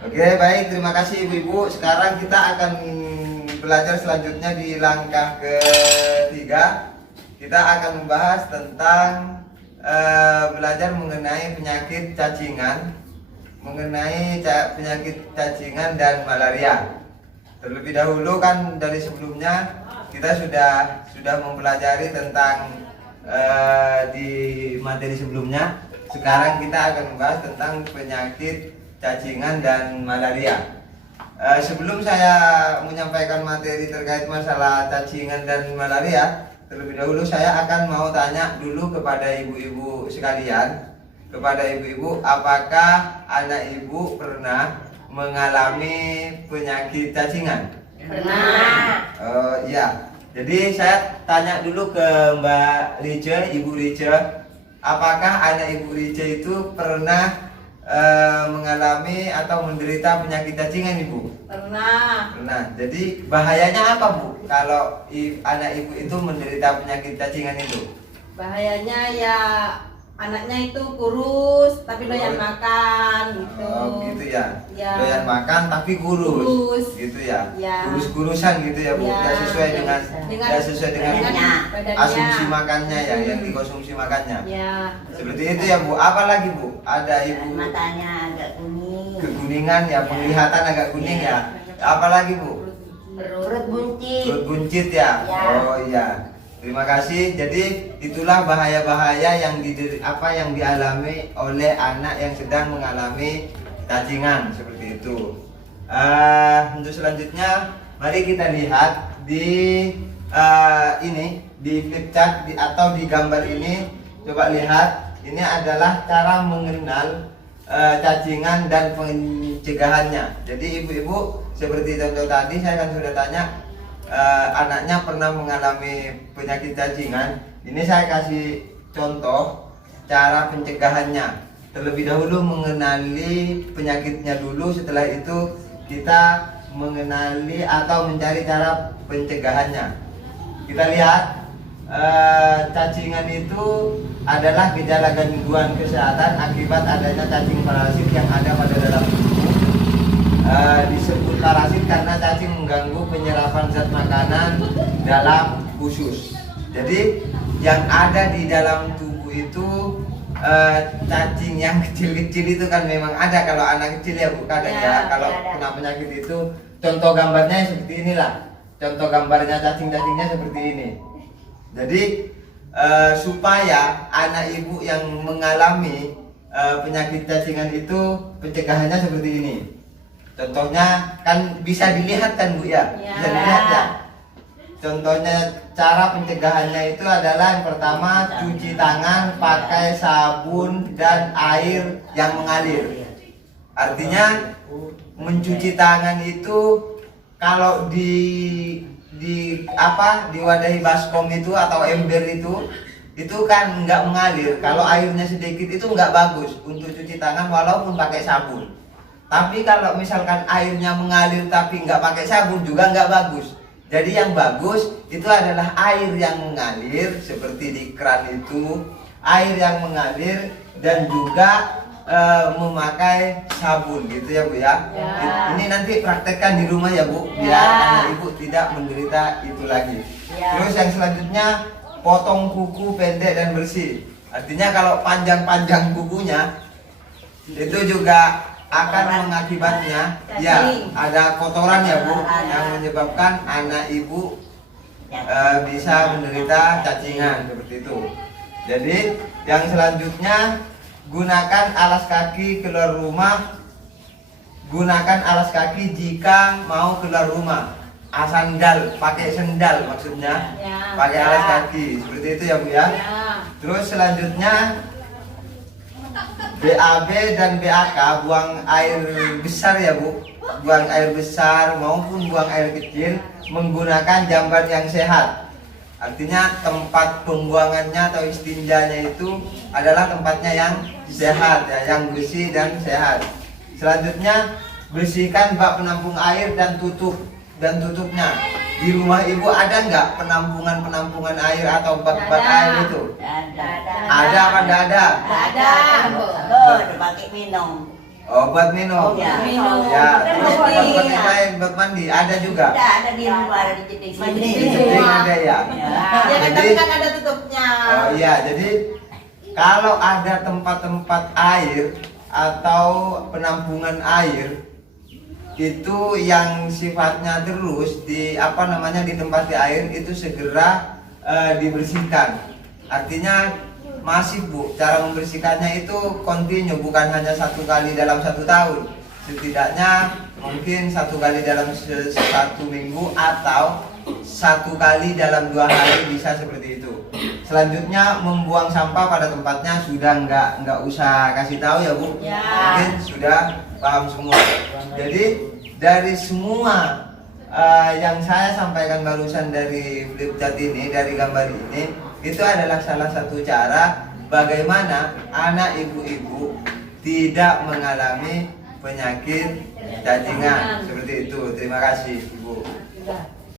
Oke, baik, terima kasih Ibu-ibu. Sekarang kita akan belajar selanjutnya di langkah ketiga. Kita akan membahas tentang belajar mengenai penyakit cacingan, penyakit cacingan dan malaria. Terlebih dahulu kan dari sebelumnya kita sudah mempelajari tentang di materi sebelumnya. Sekarang kita akan membahas tentang penyakit cacingan dan malaria. Sebelum saya menyampaikan materi terkait masalah cacingan dan malaria, terlebih dahulu saya akan mau tanya dulu kepada ibu-ibu sekalian. Kepada ibu-ibu, apakah anak ibu pernah mengalami penyakit cacingan? Pernah. Iya. Jadi saya tanya dulu ke Mbak Rice, Ibu Rice, apakah anak Ibu Rice itu pernah mengalami atau menderita penyakit cacingan, Ibu? Pernah. Pernah. Jadi bahayanya apa, Bu, kalau anak Ibu itu menderita penyakit cacingan itu? Bahayanya ya anaknya itu kurus tapi doyan makan gitu. Oh, gitu ya. Ya. Doyan makan tapi kurus. Kurus. Gitu ya. Ya. Kurus-kurusan gitu ya, Bu. Ya. Tidak sesuai dengan badannya. asumsi makannya ya, yang dikonsumsi makannya. Ya. Seperti itu ya, Bu. Apa lagi, Bu? Ada Ibu Matanya agak kuning, keguningan ya, penglihatan agak kuning ya. Apa lagi, Bu? perut buncit. Perut buncit ya. Ya. Oh iya. Terima kasih. Jadi itulah bahaya-bahaya yang dialami oleh anak yang sedang mengalami cacingan seperti itu. Untuk selanjutnya, mari kita lihat di di flip chart atau di gambar ini. Coba lihat, ini adalah cara mengenal cacingan dan pencegahannya. Jadi ibu-ibu, seperti contoh tadi saya kan sudah tanya, anaknya pernah mengalami penyakit cacingan. Ini saya kasih contoh cara pencegahannya. Terlebih dahulu mengenali penyakitnya dulu, setelah itu kita mengenali atau mencari cara pencegahannya. Kita lihat, cacingan itu adalah gejala gangguan kesehatan akibat adanya cacing parasit yang ada pada dalam tubuh. Disebut parasit karena cacing mengganggu penyerapan zat makanan dalam usus. Jadi yang ada di dalam tubuh itu cacing yang kecil-kecil itu kan memang ada kalau anak kecil ya, bukan ya. Kalau kena penyakit itu, contoh gambarnya seperti inilah. Contoh gambarnya cacing-cacingnya seperti ini. Jadi supaya anak ibu yang mengalami penyakit cacingan itu pencegahannya seperti ini. Contohnya kan bisa dilihat kan, Bu ya? Bisa dilihat ya. Contohnya cara pencegahannya itu adalah yang pertama, cuci tangan pakai sabun dan air yang mengalir. Artinya mencuci tangan itu kalau diwadahi baskom itu atau ember itu kan nggak mengalir. Kalau airnya sedikit itu nggak bagus untuk cuci tangan walaupun pakai sabun. Tapi kalau misalkan airnya mengalir tapi nggak pakai sabun juga nggak bagus. Jadi yang bagus itu adalah air yang mengalir seperti di keran itu, air yang mengalir dan juga memakai sabun gitu ya, Bu ya. Ini nanti praktekkan di rumah ya, Bu, biar anak ibu tidak menderita itu lagi. Terus yang selanjutnya, potong kuku pendek dan bersih. Artinya kalau panjang-panjang kukunya itu juga akan mengakibatnya ya ada kotoran ya, Bu, yang menyebabkan anak ibu bisa menderita cacingan seperti itu. Jadi yang selanjutnya, gunakan alas kaki keluar rumah. Gunakan alas kaki jika mau keluar rumah. Sandal, pakai sendal maksudnya. Pakai alas kaki seperti itu ya, Bu ya. Terus selanjutnya, BAB dan BAK, buang air besar ya, Bu. Buang air besar maupun buang air kecil menggunakan jamban yang sehat. Artinya tempat pembuangannya atau istinjanya itu adalah tempatnya yang sehat ya, yang bersih dan sehat. Selanjutnya, bersihkan bak penampung air dan tutupnya. Di rumah ibu ada nggak penampungan air atau bak air itu? Ada. Ada apa enggak ada? Ada. Dipakai minum. Oh, buat minum. Ya. Minum. Ya, Kan terus buat tempat mandi. yang lain buat mandi ada juga. Ada di luar di titik Mandi sini. di Di sini. Jepang ada ya. Ya. Ya kan, tapi Jadi- kan ada tutupnya. Oh iya, jadi kalau ada tempat-tempat air atau penampungan air itu yang sifatnya terus di di tempat air itu segera dibersihkan. Artinya masif Bu, cara membersihkannya itu kontinu, bukan hanya 1 kali dalam 1 tahun. Setidaknya mungkin 1 kali dalam 1 minggu atau 1 kali dalam 2 hari, bisa seperti itu. Selanjutnya membuang sampah pada tempatnya sudah nggak usah kasih tahu ya Bu. Ya. Mungkin sudah paham semua. Jadi dari semua yang saya sampaikan barusan dari flip chart ini, dari gambar ini, itu adalah salah satu cara bagaimana anak ibu-ibu tidak mengalami penyakit cacingan. Seperti itu. Terima kasih Ibu.